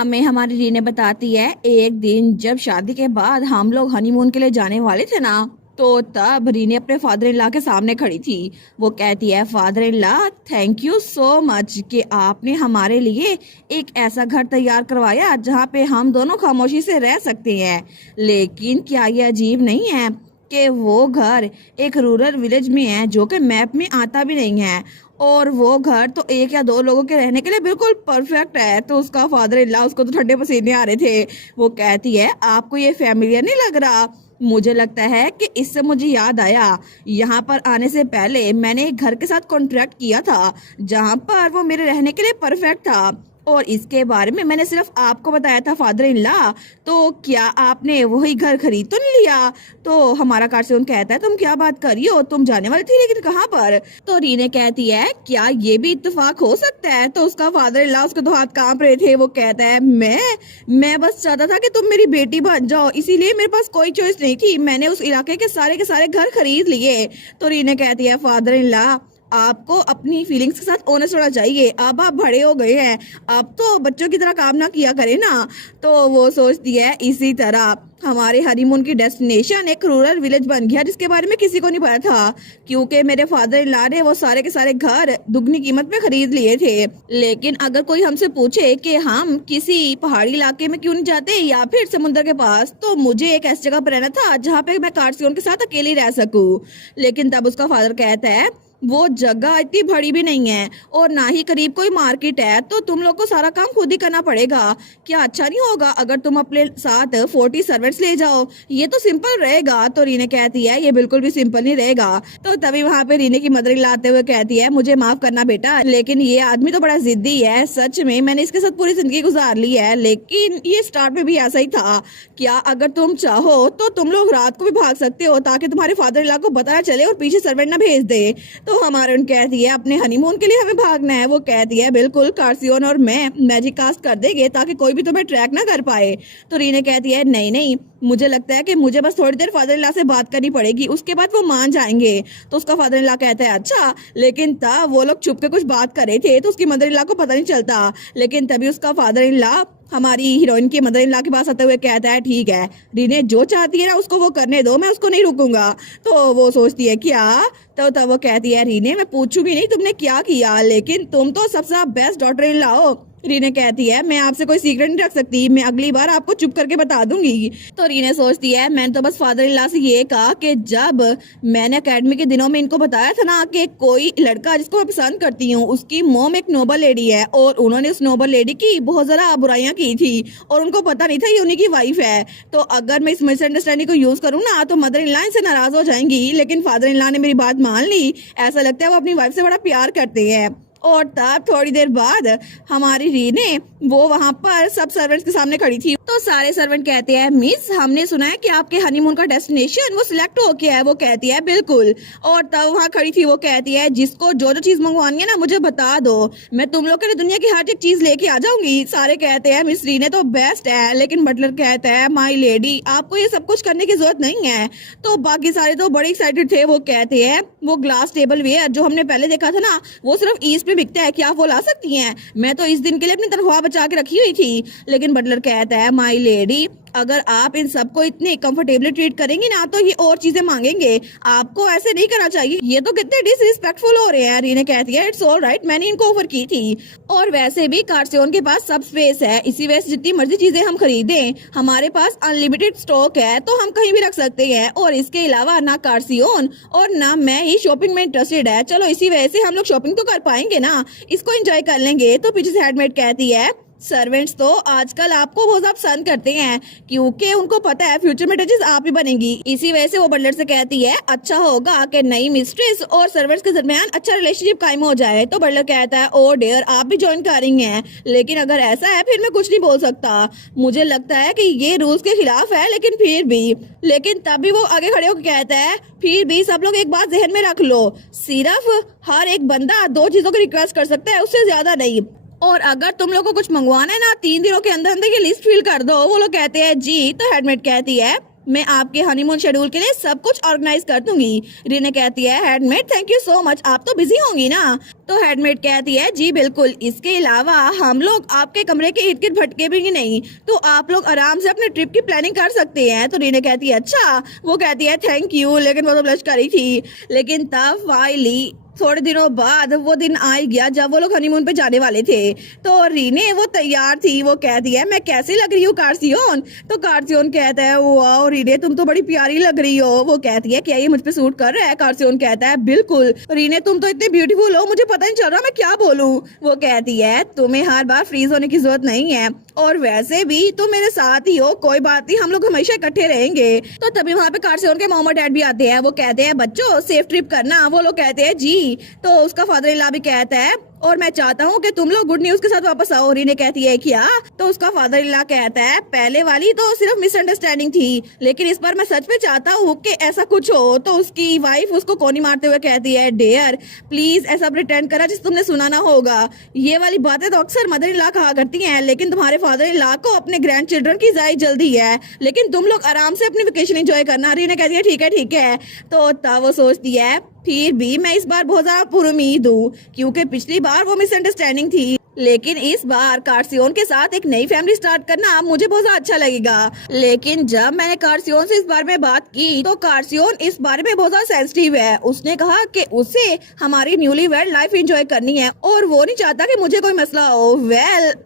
हमें हमारी रीने बताती है एक दिन जब शादी के बाद हम लोग हनीमून के लिए जाने वाले थे ना, तो तब रीने अपने फादर इन लॉ के सामने खड़ी थी। वो कहती है, father in law, thank you so much कि आपने हमारे लिए एक ऐसा घर तैयार करवाया जहाँ पे हम दोनों खामोशी से रह सकते हैं। लेकिन क्या ये अजीब नहीं है कि वो घर एक रूरल विलेज में है जो कि मैप में आता भी नहीं है, और वो घर तो एक या दो लोगों के रहने के लिए बिल्कुल परफेक्ट है। तो उसका फादर इन लॉ, उसको तो ठंडे पसीने आ रहे थे। वो कहती है, आपको ये फैमिलियर नहीं लग रहा? मुझे लगता है कि इससे मुझे याद आया, यहाँ पर आने से पहले मैंने एक घर के साथ कॉन्ट्रैक्ट किया था जहाँ पर वो मेरे रहने के लिए परफेक्ट था, और इसके बारे में मैंने सिर्फ आपको बताया था फादर इन लॉ। तो क्या आपने वही घर खरीद तो नहीं लिया? तो हमारा कारसेन कहता है, तुम क्या बात कर रही हो, तुम जाने वाली थी लेकिन कहाँ पर? तो रीने कहती है, क्या ये भी इत्तेफाक हो सकता है? तो उसका फादर इन लॉ, उसके तो हाथ कांप रहे थे। वो कहता है, मैं बस चाहता था कि तुम मेरी बेटी बन जाओ, इसीलिए मेरे पास कोई चॉइस नहीं थी, मैंने उस इलाके के सारे घर खरीद लिए। तो रीने कहती है, फादर इन लॉ, आपको अपनी फीलिंग्स के साथ ऑनेस्ट होना चाहिए। अब आप बड़े हो गए हैं, अब तो बच्चों की तरह काम ना किया करें ना। तो वो सोचती है, इसी तरह हमारे हनीमून की डेस्टिनेशन एक रूरल विलेज बन गया जिसके बारे में किसी को नहीं पता था, क्योंकि मेरे फादर इन लॉ ने वो सारे के सारे घर दुगनी कीमत में खरीद लिए थे। लेकिन अगर कोई हमसे पूछे कि हम किसी पहाड़ी इलाके में क्यों नहीं जाते या फिर समुद्र के पास, तो मुझे एक ऐसी जगह पर रहना था जहाँ पे मैं कारसियोन के साथ अकेले रह सकूं। लेकिन तब उसका फादर कहता है, वो जगह इतनी बड़ी भी नहीं है और ना ही करीब कोई मार्केट है, तो तुम लोग को सारा काम खुद ही करना पड़ेगा। क्या अच्छा नहीं होगा अगर तुम अपने साथ 40 सर्वेंट्स ले जाओ? ये तो सिंपल रहेगा। तो रीने कहती है, ये बिल्कुल भी सिंपल नहीं रहेगा। तो तभी वहाँ पे रीने की मदर लाते हुए कहती है, मुझे माफ करना बेटा, लेकिन ये आदमी तो बड़ा जिद्दी है। सच में मैंने इसके साथ पूरी जिंदगी गुजार ली है, लेकिन ये स्टार्ट में भी ऐसा ही था। क्या अगर तुम चाहो तो तुम लोग रात को भी भाग सकते हो ताकि तुम्हारे फादर इन लॉ को पता ना चले और पीछे सर्वेंट ना भेज दे। तो हमारे उन कहती है, अपने हनीमून के लिए हमें भागना है? वो कहती है, बिल्कुल, कारसियोन और मैं मैजिक कास्ट कर देंगे ताकि कोई भी तुम्हें ट्रैक ना कर पाए। तो रीने कहती है, नहीं नहीं, मुझे लगता है कि मुझे बस थोड़ी देर फादर इन लॉ से बात करनी पड़ेगी, उसके बाद वो मान जाएंगे। तो उसका फादर इन लॉ कहता है, अच्छा। लेकिन तब वो लोग छुप के कुछ बात कर रहे थे तो उसकी मदर इन लॉ को पता नहीं चलता। लेकिन तभी उसका फादर इन लॉ हमारी हीरोइन की मदर इन लॉ के पास आते हुए कहता है, ठीक है रीने, जो चाहती है ना उसको वो करने दो, मैं उसको नहीं रुकूंगा। तो वो सोचती है, क्या? तो तब वो कहती है, रीने, मैं पूछूंगी नहीं तुमने क्या किया, लेकिन तुम तो सबसे बेस्ट डॉटर इन लॉ हो। रीने कहती है, मैं आपसे कोई सीक्रेट नहीं रख सकती, मैं अगली बार आपको चुप करके बता दूंगी। तो रीने सोचती है, मैंने तो बस फादर इन लॉ से ये कहा कि जब मैंने अकेडमी के दिनों में इनको बताया था ना कि कोई लड़का जिसको मैं पसंद करती हूँ उसकी मॉम एक नोबल लेडी है, और उन्होंने उस नोबल लेडी की बहुत ज्यादा बुराइयां की थी और उनको पता नहीं था ये उन्हीं की वाइफ है। तो अगर मैं इस मिसअंडरस्टैंडिंग को यूज करूँ ना तो मदर इन लॉ से नाराज हो जाएंगी। लेकिन फादर इन लॉ ने मेरी बात मान ली, ऐसा लगता है वो अपनी वाइफ से बड़ा प्यार करते हैं। और तब थोड़ी देर बाद हमारी रीने वो वहां पर सब सर्वेंट्स के सामने खड़ी थी। तो सारे सर्वेंट कहते हैं, मिस, हमने सुना है कि आपके हनीमून का डेस्टिनेशन वो सिलेक्ट हो गया है। वो कहती है, बिल्कुल। और तब वहां खड़ी थी, वो कहती है, जिसको जो जो चीज मंगवानी है ना मुझे बता दो, मैं तुम लोग के लिए दुनिया की हर एक चीज लेके आ जाऊंगी। सारे कहते हैं, मिस रीने तो बेस्ट है। लेकिन बटलर कहता है, माई लेडी, आपको ये सब कुछ करने की जरूरत नहीं है। तो बाकी सारे तो बड़े एक्साइटेड थे। वो कहते हैं, वो ग्लास टेबल वेयर जो हमने पहले देखा था ना वो सिर्फ ईस्ट में बिकता है, क्या आप वो ला सकती हैं? मैं तो इस दिन के लिए अपनी तनख्वाह बचा के रखी हुई थी। लेकिन बटलर कहता है, माई लेडी, अगर आप इन सबको इतने कंफर्टेबली ट्रीट करेंगी ना तो ये और चीजें मांगेंगे, आपको ऐसे नहीं करना चाहिए, ये तो कितने डिसरिस्पेक्टफुल हो रहे हैं। रीने कहती है, इट्स ऑल राइट, मैंने इनको ऑफर की थी, और वैसे भी कारसियोन के पास सब स्पेस है, इसी वजह से जितनी मर्जी चीजें हम खरीदें हमारे पास अनलिमिटेड स्टॉक है, तो हम कहीं भी रख सकते हैं। और इसके अलावा ना कारसियोन और ना मैं ही शॉपिंग में इंटरेस्टेड है, चलो इसी वजह से हम लोग शॉपिंग तो कर पाएंगे ना, इसको एंजॉय कर लेंगे। तो पीछे से हेडमेट कहती है, सर्वेंट्स तो आजकल आपको बहुत ज्यादा पसंद करते हैं क्योंकि उनको पता है फ्यूचर में टचेस आप ही बनेंगी। इसी वजह से वो बटलर से कहती है, अच्छा होगा कि नई मिस्ट्रेस और सर्वेंट्स के दरमियान अच्छा रिलेशनशिप कायम हो जाए। तो बटलर कहता है, ओ डियर, आप भी ज्वाइन कर रही हैं, लेकिन अगर ऐसा है फिर मैं कुछ नहीं बोल सकता, मुझे लगता है कि ये रूल्स के खिलाफ है, लेकिन फिर भी। लेकिन तभी वो आगे खड़े होकर कहता है, फिर भी सब लोग एक बात जहन में रख लो, सिर्फ हर एक बंदा 2 चीजों की रिक्वेस्ट कर सकता है, उससे ज्यादा नहीं। और अगर तुम लोग को कुछ मंगवाना है ना 3 दिनों के अंदर अंदर ये लिस्ट फिल कर दो। वो लोग कहते हैं, जी। तो हेडमेट कहती है, मैं आपके हनीमून शेड्यूल के लिए सब कुछ ऑर्गेनाइज कर दूंगी। रीने कहती है, हेडमेट, थैंक यू सो मच, आप तो बिजी होंगी ना। तो हेडमेट कहती है जी बिल्कुल, इसके अलावा हम लोग आपके कमरे के इर्द गिर्द भटके भी नहीं, तो आप लोग आराम से अपने ट्रिप की प्लानिंग कर सकते हैं। तो रीने कहती है अच्छा। वो कहती है थैंक यू, लेकिन वो तो ब्लश कर रही थी। लेकिन तब वाइली थोड़े दिनों बाद वो दिन आ ही गया जब वो लोग हनीमून पे जाने वाले थे। तो रीने वो तैयार थी। वो कहती है मैं कैसी लग रही हूँ कार्सियोन? तो कार्सियोन कहता है वाओ रीने तुम तो बड़ी प्यारी लग रही हो। वो कहती है क्या ये मुझ पे सूट कर रहा है? कार्सियोन कहता है बिल्कुल। रीने तुम तो इतने ब्यूटीफुल हो, मुझे पता नहीं चल रहा मैं क्या बोलूं। वो कहती है तुम्हें हर बार फ्रीज होने की जरूरत नहीं है, और वैसे भी तुम मेरे साथ ही हो, कोई बात नहीं, हम लोग हमेशा इकट्ठे रहेंगे। तो तभी वहाँ पे कार्सियोन के मॉम और डैड भी आते हैं। वो कहते हैं बच्चों सेफ ट्रिप करना। वो लोग कहते हैं जी। तो उसका फादर इन लॉ भी कहता है और मैं चाहता हूँ कि तुम लोग गुड न्यूज के साथ वापस आओ। रीने कहती है क्या? तो उसका फादर इन लॉ कहता है पहले वाली तो सिर्फ मिसअंडरस्टैंडिंग थी, लेकिन इस बार मैं सच में चाहता हूँ कि ऐसा कुछ हो। तो उसकी वाइफ उसको कोनी मारते हुए कहती है डेयर प्लीज ऐसा प्रिटेंड करा जिस तुमने सुना ना होगा। ये वाली बातें तो अक्सर मदर इन लॉ कहा करती हैं, लेकिन तुम्हारे फादर इन लॉ को अपने ग्रैंड चिल्ड्रन की ज्यादा जल्दी है, लेकिन तुम लोग आराम से अपनी वेकेशन एंजॉय करना। रीने कहती है ठीक है ठीक है। तो तब वो सोचती है फिर भी मैं इस बार बहुत ज्यादा पुरुमीद हूँ, क्योंकि पिछली बार वो मिसअंडरस्टैंडिंग थी, लेकिन इस बार कार्सियोन के साथ एक नई फैमिली स्टार्ट करना मुझे बहुत अच्छा लगेगा। लेकिन जब मैंने कार्सियोन से इस बारे में बात की तो कार्सियोन इस बारे में बहुत ज्यादा सेंसिटिव है। उसने कहा कि उसे हमारी न्यूली वेड लाइफ एंजॉय करनी है और वो नहीं चाहता कि मुझे कोई मसला हो।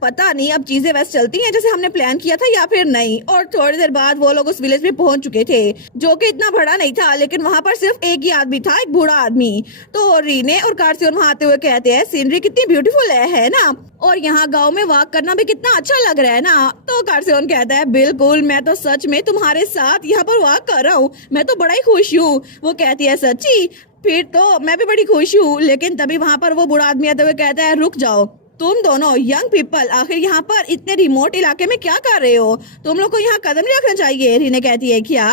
पता नहीं अब चीजें वैसे चलती हैं जैसे हमने प्लान किया था या फिर नहीं। और थोड़ी देर बाद वो लोग उस विलेज में पहुंच चुके थे, जो कि इतना बड़ा नहीं था, लेकिन वहाँ पर सिर्फ एक ही आदमी था, एक बूढ़ा आदमी। तो रीने और कार्सियोन वहाँ आते हुए कहते हैं सीनरी कितनी ब्यूटीफुल है ना, और यहाँ गांव में वॉक करना भी कितना अच्छा लग रहा है ना। तो कार्सियोन कहता है बिल्कुल, मैं तो सच में तुम्हारे साथ यहाँ पर वॉक कर रहा हूँ, मैं तो बड़ा ही खुश हूँ। वो कहती है सच्ची? फिर तो मैं भी बड़ी खुश हूँ। लेकिन तभी वहाँ पर वो बूढ़ा आदमी आते हुए कहता है रुक जाओ, तुम दोनों यंग पीपल आखिर यहाँ पर इतने रिमोट इलाके में क्या कर रहे हो? तुम लोग को यहाँ कदम नहीं रखना चाहिए। रीने कहती है क्या?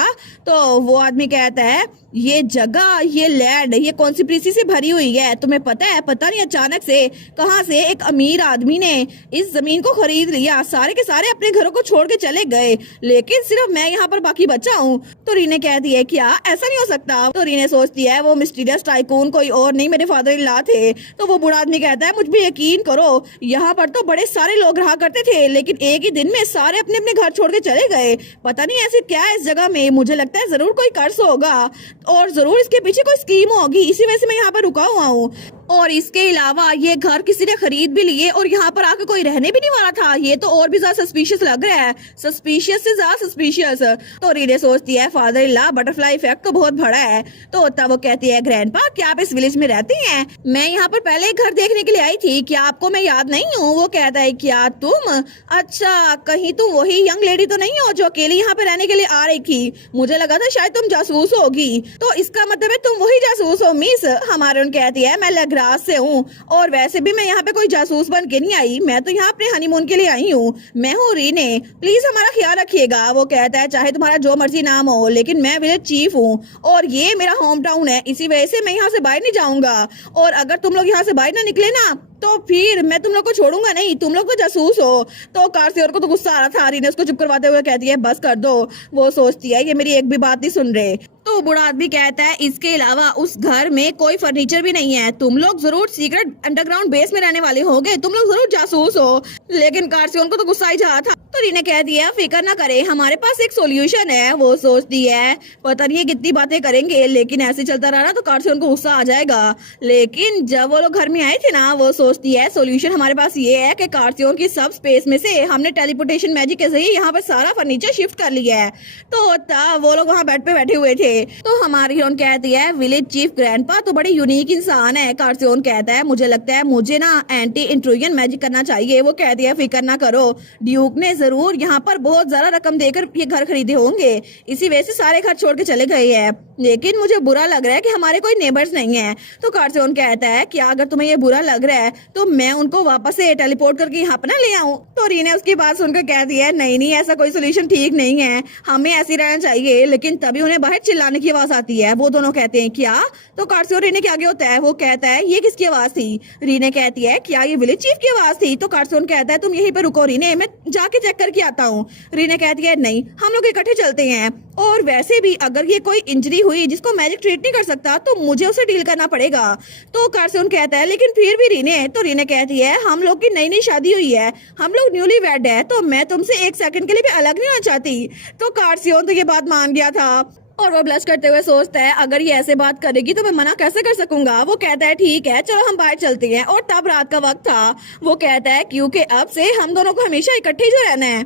तो वो आदमी कहता है ये जगह, ये लैंड, ये कॉन्स्पिरेसी से भरी हुई है। तुम्हें पता है, पता नहीं अचानक से कहां से एक अमीर आदमी ने इस जमीन को खरीद लिया, सारे के सारे अपने घरों को छोड़ के चले गए, लेकिन सिर्फ मैं यहाँ पर बाकी बचा हूँ। तो रीने कहती है क्या ऐसा नहीं हो सकता? तो रीने सोचती है वो मिस्टीरियस टाइकून कोई और नहीं, मेरे फादर इन लॉ थे। तो वो बूढ़ा आदमी कहता है मुझ पे यकीन करो, यहाँ पर तो बड़े सारे लोग रहा करते थे, लेकिन एक ही दिन में सारे अपने अपने घर छोड़ के चले गए। पता नहीं ऐसे क्या है इस जगह में, मुझे लगता है जरूर कोई कर्ज होगा और जरूर इसके पीछे कोई स्कीम होगी, इसी वजह से मैं यहाँ पर रुका हुआ हूँ। और इसके अलावा ये घर किसी ने खरीद भी लिए और यहाँ पर आके कोई रहने भी नहीं वाला था। ये तो और भी ज्यादा सस्पिशियस लग रहा है, सस्पिशियस से ज्यादा सस्पिशियस। तो रीने सोचती है father in law butterfly effect तो बहुत बड़ा है। तो तब वो कहती है ग्रैंडपा क्या आप इस विलेज में रहती हैं? मैं यहाँ पर पहले एक घर देखने के लिए आई थी, क्या आपको मैं याद नहीं हूँ? वो कहता है क्या तुम? अच्छा, कहीं तुम वही यंग लेडी तो नहीं हो जो अकेले यहाँ पे रहने के लिए आ रही थी? मुझे लगा था शायद तुम जासूस होगी। तो इसका मतलब है तुम वही जासूस हो मिस? हमारे कहती है मैं लग्रास से हूँ, और वैसे भी मैं यहाँ पे कोई जासूस बन के नहीं आई, मैं तो यहाँ अपने हनीमून के लिए आई हूँ। मैं हूँ रीने, प्लीज हमारा ख्याल रखिएगा। वो कहता है चाहे तुम्हारा जो मर्जी नाम हो, लेकिन मैं विलेज चीफ हूँ और ये मेरा होम टाउन है, इसी वजह से मैं यहाँ से बाहर नहीं जाऊंगा, और अगर तुम लोग यहाँ से बाहर ना निकले ना तो फिर मैं तुम लोग को छोड़ूंगा नहीं, तुम लोग तो जासूस हो। तो कार्सियोन को तो गुस्सा आ रहा था, रीने उसको चुप करवाते हुए कहती है बस कर दो। वो सोचती है ये मेरी एक भी बात नहीं सुन रहे। तो बूढ़ा आदमी कहता है इसके अलावा उस घर में कोई फर्नीचर भी नहीं है, तुम लोग जरूर सीक्रेट अंडरग्राउंड बेस में रहने वाले होंगे, तुम लोग जरूर जासूस हो। लेकिन कार्सियोन को तो गुस्सा ही जा था। तो रीने कहती है फिक्र ना करे, हमारे पास एक सोल्यूशन है। वो सोचती है पता नहीं कितनी बातें करेंगे, लेकिन ऐसे चलता रहा ना तो कार्सियोन को गुस्सा आ जाएगा। लेकिन जब वो लोग घर में आए थे ना, वो सोचती है सोल्यूशन हमारे पास ये है कि कार्सियोन की सब स्पेस में से हमने टेलीपोर्टेशन मैजिक के जरिए यहाँ पर सारा फर्नीचर शिफ्ट कर लिया है। तो तब वो लोग वहाँ बेड पे बैठे हुए थे। तो हमारी हीरोइन कहती है विलेज चीफ ग्रैंडपा तो बड़े यूनिक इंसान है। कार्सियोन कहता है मुझे लगता है मुझे ना एंटी इंट्रूजन मैजिक करना चाहिए। वो कहती है फिक्र ना करो, ड्यूक ने जरूर यहाँ पर बहुत ज्यादा रकम देकर ये घर खरीदे होंगे, इसी वजह से सारे घर छोड़ के चले गए हैं। लेकिन मुझे बुरा लग रहा है कि हमारे कोई नेबर्स नहीं है। तो कार्सियोन कहता है कि अगर तुम्हें ये बुरा लग रहा है तो मैं उनको वापस से टेलीपोर्ट करके यहाँ पर ना ले आऊं। तो रीने उसकी बात सुनकर कहती है नहीं नहीं, ऐसा कोई सोल्यूशन ठीक नहीं है, हमें ऐसे रहना चाहिए। लेकिन तभी उन्हें बाहर चिल्लाने की आवाज आती है। वो दोनों कहते हैं क्या? तो कार्सियोन रीने के आगे होता है। वो कहता है ये किसकी आवाज थी? रीने कहती है क्या ये विलेज चीफ की आवाज थी? तो कार्सियोन कहता है तुम यहीं पर रुको रीने, मैं जाके चेक करके आता हूँ। रीने कहती है नहीं, हम लोग इकट्ठे चलते हैं, और वैसे भी अगर ये कोई इंजरी हुई जिसको मैजिक ट्रीट नहीं कर सकता तो मुझे उसे डील करना पड़ेगा। तो कारसियोन कहता है लेकिन फिर भी रीने, तो रीने कहती है हम लोग की नई नई शादी हुई है, हम लोग न्यूली वेड है, तो मैं तुमसे एक सेकंड के लिए भी अलग नहीं होना चाहती। तो कारसियोन तो ये बात मान गया था और वो ब्लश करते हुए सोचता है अगर ये ऐसे बात करेगी तो मैं मना कैसे कर सकूंगा। वो कहता है ठीक है चलो हम बाहर चलते हैं। और तब रात का वक्त था। वो कहता है क्योंकि अब से हम दोनों को हमेशा इकट्ठे ही जो रहना है।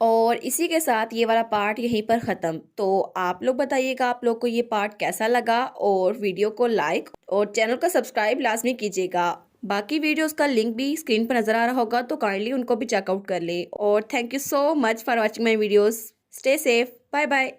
और इसी के साथ ये वाला पार्ट यहीं पर ख़त्म। तो आप लोग बताइएगा आप लोग को ये पार्ट कैसा लगा, और वीडियो को लाइक और चैनल को सब्सक्राइब लाजमी कीजिएगा। बाकी वीडियोस का लिंक भी स्क्रीन पर नज़र आ रहा होगा, तो काइंडली उनको भी चेकआउट कर ले। और thank you so much for watching my videos. Stay safe, bye bye.